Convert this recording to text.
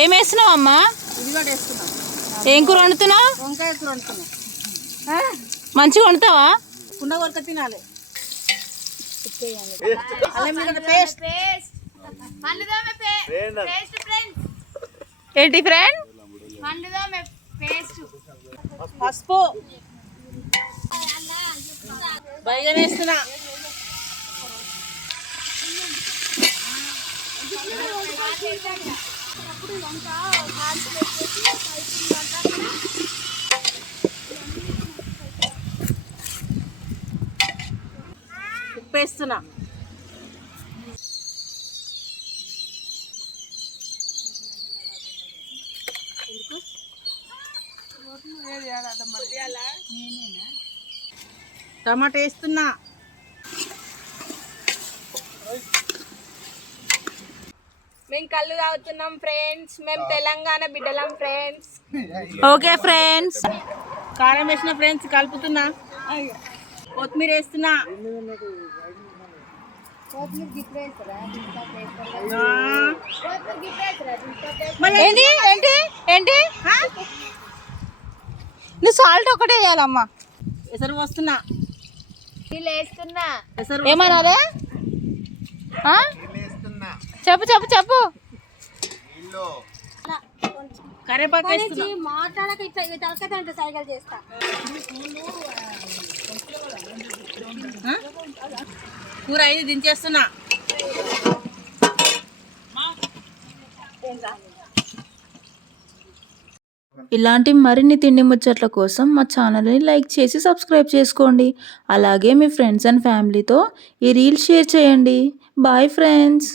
ఏం వేస్తున్నావు అమ్మా? ఏం కూర వండుతున్నావు? వంకాయ కూర వండుతున్నా. మంచిగా వండుతావా? కుండ కొరక తినాలి. ఏంటి ఫ్రెండ్? పసుపు బయట వేస్తున్నా. ఉప్పు వేస్తున్నా. టమాటా వేస్తున్నా. మేము కళ్ళు తాగుతున్నాం ఫ్రెండ్స్. మేము తెలంగాణ బిడ్డలం ఫ్రెండ్స్. Okay friends. కారం వేసిన ఫ్రెండ్స్ కలుపుతున్నా. కొత్తిమీర వేస్తున్నా. ఏంటి ఏంటి ఏంటి? నువ్వు సాల్ట్ ఒకటే వేయాలమ్మా. ఎసరు పోస్తున్నా. ఏమన్నారే? చెప్పు చెప్పు చెప్పు. కరివేపాకు వేస్తున్నా. మాట్లాడక ఇట్లా సైకిల్ చేస్తా. కూర అయింది, దించేస్తున్నా. ఇలాంటి మరిన్ని తిండి ముచ్చట్ల కోసం మా ఛానల్ని లైక్ చేసి సబ్స్క్రైబ్ చేసుకోండి. అలాగే మీ ఫ్రెండ్స్ అండ్ ఫ్యామిలీతో ఈ రీల్ షేర్ చేయండి. Bye friends.